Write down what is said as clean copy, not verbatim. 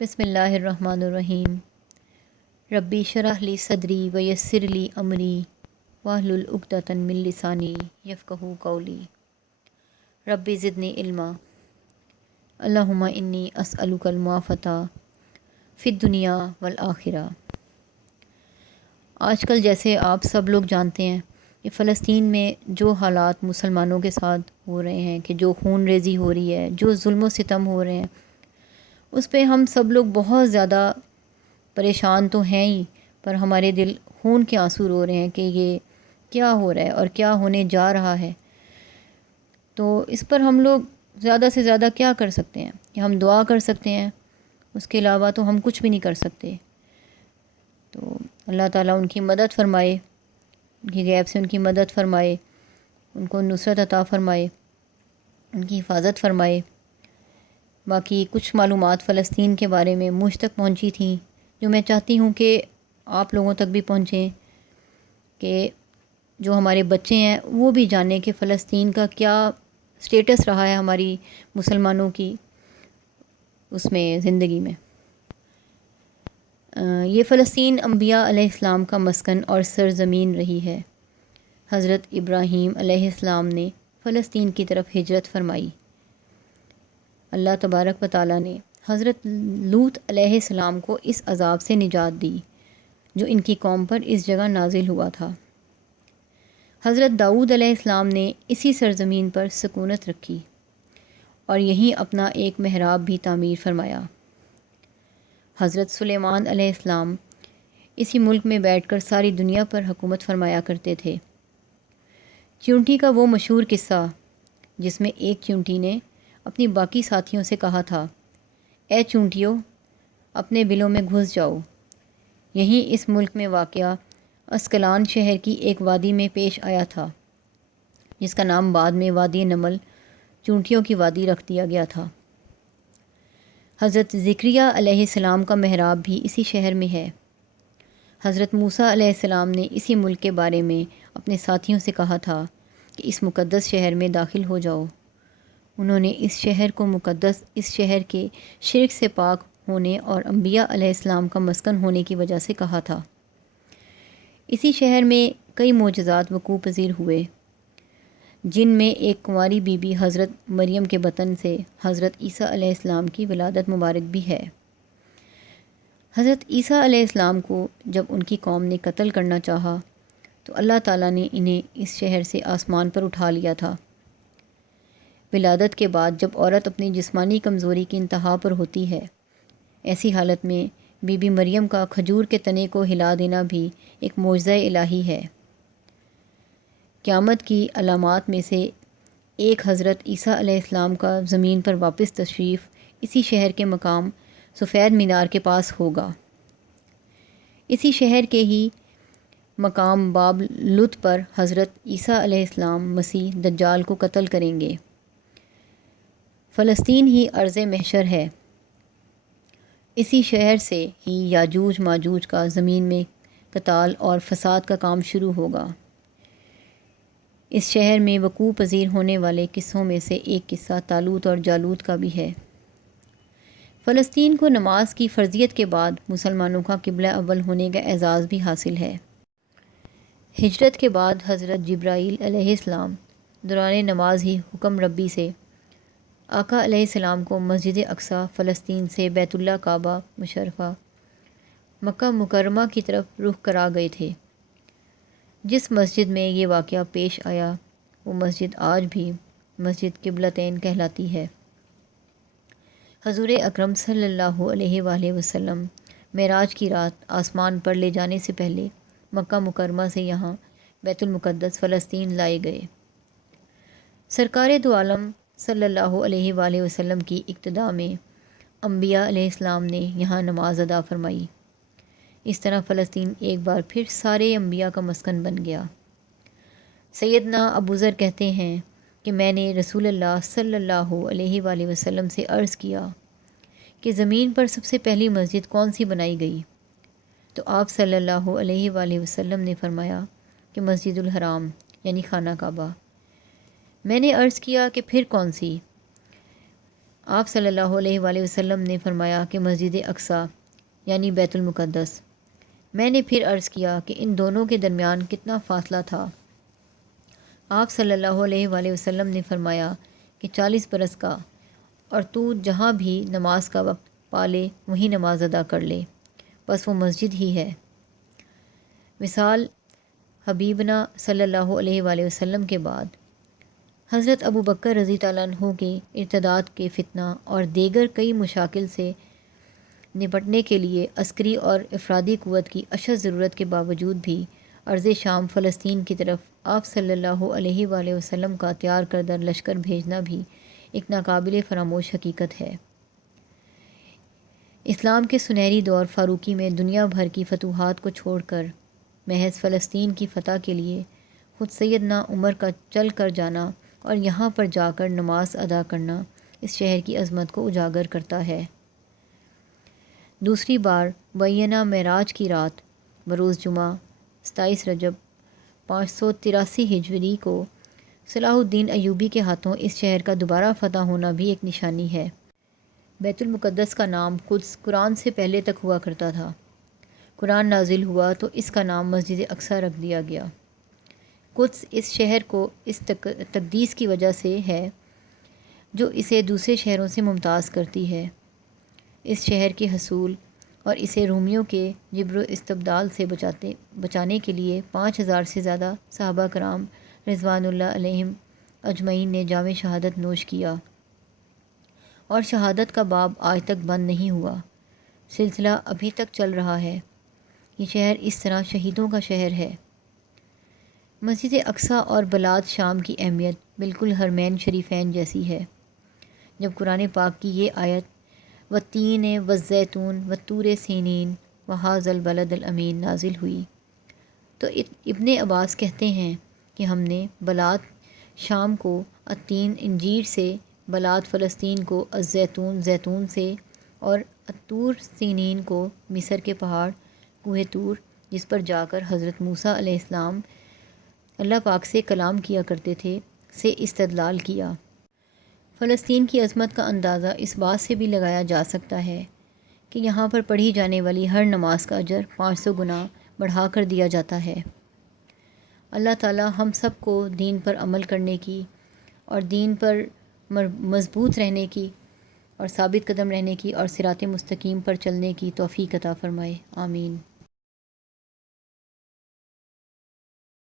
بسم اللہ الرحمن الرحیم۔ ربی شرح لی صدری ویسر لی امری واحلل عقدۃ من لسانی یفقہوا قولی۔ ربی زدنی علما۔ اللہم انی اسألک المعافاۃ فی الدنیا والآخرہ۔ آج کل جیسے آپ سب لوگ جانتے ہیں کہ فلسطین میں جو حالات مسلمانوں کے ساتھ ہو رہے ہیں، کہ جو خون ریزی ہو رہی ہے، جو ظلم و ستم ہو رہے ہیں، اس پہ ہم سب لوگ بہت زیادہ پریشان تو ہیں ہی، پر ہمارے دل خون کے آنسو رو رہے ہیں کہ یہ کیا ہو رہا ہے اور کیا ہونے جا رہا ہے۔ تو اس پر ہم لوگ زیادہ سے زیادہ کیا کر سکتے ہیں کہ ہم دعا کر سکتے ہیں، اس کے علاوہ تو ہم کچھ بھی نہیں کر سکتے۔ تو اللہ تعالیٰ ان کی مدد فرمائے، ان کی غیب سے ان کی مدد فرمائے، ان کو نصرت عطا فرمائے، ان کی حفاظت فرمائے۔ باقی کچھ معلومات فلسطین کے بارے میں مجھ تک پہنچی تھیں جو میں چاہتی ہوں کہ آپ لوگوں تک بھی پہنچیں، کہ جو ہمارے بچے ہیں وہ بھی جانیں کہ فلسطین کا کیا سٹیٹس رہا ہے ہماری مسلمانوں کی اس میں زندگی میں۔ یہ فلسطین انبیاء علیہ السلام کا مسکن اور سرزمین رہی ہے۔ حضرت ابراہیم علیہ السلام نے فلسطین کی طرف ہجرت فرمائی۔ اللہ تبارک و تعالیٰ نے حضرت لوط علیہ السلام کو اس عذاب سے نجات دی جو ان کی قوم پر اس جگہ نازل ہوا تھا۔ حضرت داؤد علیہ السلام نے اسی سرزمین پر سکونت رکھی اور یہیں اپنا ایک محراب بھی تعمیر فرمایا۔ حضرت سلیمان علیہ السلام اسی ملک میں بیٹھ کر ساری دنیا پر حکومت فرمایا کرتے تھے۔ چیونٹی کا وہ مشہور قصہ جس میں ایک چیونٹی نے اپنی باقی ساتھیوں سے کہا تھا، اے چونٹیوں، اپنے بلوں میں گھس جاؤ، یہیں اس ملک میں واقع اسکلان شہر کی ایک وادی میں پیش آیا تھا، جس کا نام بعد میں وادی نمل چونٹیوں کی وادی رکھ دیا گیا تھا۔ حضرت زکریہ علیہ السلام کا محراب بھی اسی شہر میں ہے۔ حضرت موسیٰ علیہ السلام نے اسی ملک کے بارے میں اپنے ساتھیوں سے کہا تھا کہ اس مقدس شہر میں داخل ہو جاؤ۔ انہوں نے اس شہر کو مقدس اس شہر کے شرک سے پاک ہونے اور انبیاء علیہ السلام کا مسکن ہونے کی وجہ سے کہا تھا۔ اسی شہر میں کئی معجزات وقوع پذیر ہوئے، جن میں ایک کنواری بی بی حضرت مریم کے بطن سے حضرت عیسیٰ علیہ السلام کی ولادت مبارک بھی ہے۔ حضرت عیسیٰ علیہ السلام کو جب ان کی قوم نے قتل کرنا چاہا تو اللہ تعالیٰ نے انہیں اس شہر سے آسمان پر اٹھا لیا تھا۔ ولادت کے بعد جب عورت اپنی جسمانی کمزوری کی انتہا پر ہوتی ہے، ایسی حالت میں بی بی مریم کا کھجور کے تنے کو ہلا دینا بھی ایک معجزہ الہی ہے۔ قیامت کی علامات میں سے ایک حضرت عیسیٰ علیہ السلام کا زمین پر واپس تشریف اسی شہر کے مقام سفید مینار کے پاس ہوگا۔ اسی شہر کے ہی مقام باب لد پر حضرت عیسیٰ علیہ السلام مسیح دجال کو قتل کریں گے۔ فلسطین ہی ارض محشر ہے۔ اسی شہر سے ہی یاجوج ماجوج کا زمین میں قتال اور فساد کا کام شروع ہوگا۔ اس شہر میں وقوع پذیر ہونے والے قصوں میں سے ایک قصہ طالوت اور جالوت کا بھی ہے۔ فلسطین کو نماز کی فرضیت کے بعد مسلمانوں کا قبلہ اول ہونے کا اعزاز بھی حاصل ہے۔ ہجرت کے بعد حضرت جبرائیل علیہ السلام دوران نماز ہی حکم ربی سے آقا علیہ السلام کو مسجد اقصیٰ فلسطین سے بیت اللہ کعبہ مشرفہ مکہ مکرمہ کی طرف رخ کرا گئے تھے۔ جس مسجد میں یہ واقعہ پیش آیا وہ مسجد آج بھی مسجد قبلتین کہلاتی ہے۔ حضور اکرم صلی اللہ علیہ وآلہ وسلم معراج کی رات آسمان پر لے جانے سے پہلے مکہ مکرمہ سے یہاں بیت المقدس فلسطین لائے گئے۔ سرکار دو عالم صلی اللہ علیہ وآلہ وسلم کی اقتداء میں انبیاء علیہ السلام نے یہاں نماز ادا فرمائی۔ اس طرح فلسطین ایک بار پھر سارے انبیاء کا مسکن بن گیا۔ سیدنا ابو ذر کہتے ہیں کہ میں نے رسول اللہ صلی اللہ علیہ وآلہ وسلم سے عرض کیا کہ زمین پر سب سے پہلی مسجد کون سی بنائی گئی؟ تو آپ صلی اللہ علیہ وآلہ وسلم نے فرمایا کہ مسجد الحرام یعنی خانہ کعبہ۔ میں نے عرض کیا کہ پھر کون سی؟ آپ صلی اللہ علیہ وآلہ وسلم نے فرمایا کہ مسجد اقصیٰ یعنی بیت المقدس۔ میں نے پھر عرض کیا کہ ان دونوں کے درمیان کتنا فاصلہ تھا؟ آپ صلی اللہ علیہ وآلہ وسلم نے فرمایا کہ 40 برس کا، اور تو جہاں بھی نماز کا وقت پالے وہیں نماز ادا کر لے، بس وہ مسجد ہی ہے۔ وصال حبیبنا صلی اللہ علیہ وآلہ وسلم کے بعد حضرت ابو بکر رضی اللہ عنہ کے ارتداد کے فتنہ اور دیگر کئی مشاکل سے نپٹنے کے لیے عسکری اور افرادی قوت کی اشد ضرورت کے باوجود بھی ارض شام فلسطین کی طرف آپ صلی اللہ علیہ وآلہ وسلم کا تیار کردہ لشکر بھیجنا بھی ایک ناقابل فراموش حقیقت ہے۔ اسلام کے سنہری دور فاروقی میں دنیا بھر کی فتوحات کو چھوڑ کر محض فلسطین کی فتح کے لیے خود سیدنا عمر کا چل کر جانا اور یہاں پر جا کر نماز ادا کرنا اس شہر کی عظمت کو اجاگر کرتا ہے۔ دوسری بار بینہ معراج کی رات بروز جمعہ 27 رجب 583 ہجری کو صلاح الدین ایوبی کے ہاتھوں اس شہر کا دوبارہ فتح ہونا بھی ایک نشانی ہے۔ بیت المقدس کا نام قدس قرآن سے پہلے تک ہوا کرتا تھا۔ قرآن نازل ہوا تو اس کا نام مسجد اقصیٰ رکھ دیا گیا۔ قدس اس شہر کو اس تقدیس کی وجہ سے ہے جو اسے دوسرے شہروں سے ممتاز کرتی ہے۔ اس شہر کے حصول اور اسے رومیوں کے جبر و استبدال سے بچانے کے لیے 5000 سے زیادہ صحابہ کرام رضوان اللہ علیہم اجمعین نے جام شہادت نوش کیا، اور شہادت کا باب آج تک بند نہیں ہوا، سلسلہ ابھی تک چل رہا ہے۔ یہ شہر اس طرح شہیدوں کا شہر ہے۔ مسجد اقصیٰ اور بلاد شام کی اہمیت بالکل حرمین شریفین جیسی ہے۔ جب قرآن پاک کی یہ آیت والتین والزیتون والطور سینین وہذا البلد الامین نازل ہوئی تو ابن عباس کہتے ہیں کہ ہم نے بلاد شام کو التین انجیر سے، بلاد فلسطین کو الزیتون زیتون سے، اور الطور سینین کو مصر کے پہاڑ کوہ طور جس پر جا کر حضرت موسیٰ علیہ السلام اللہ پاک سے کلام کیا کرتے تھے سے استدلال کیا۔ فلسطین کی عظمت کا اندازہ اس بات سے بھی لگایا جا سکتا ہے کہ یہاں پر پڑھی جانے والی ہر نماز کا اجر 500 گنا بڑھا کر دیا جاتا ہے۔ اللہ تعالی ہم سب کو دین پر عمل کرنے کی اور دین پر مضبوط رہنے کی اور ثابت قدم رہنے کی اور صراط مستقیم پر چلنے کی توفیق عطا فرمائے، آمین۔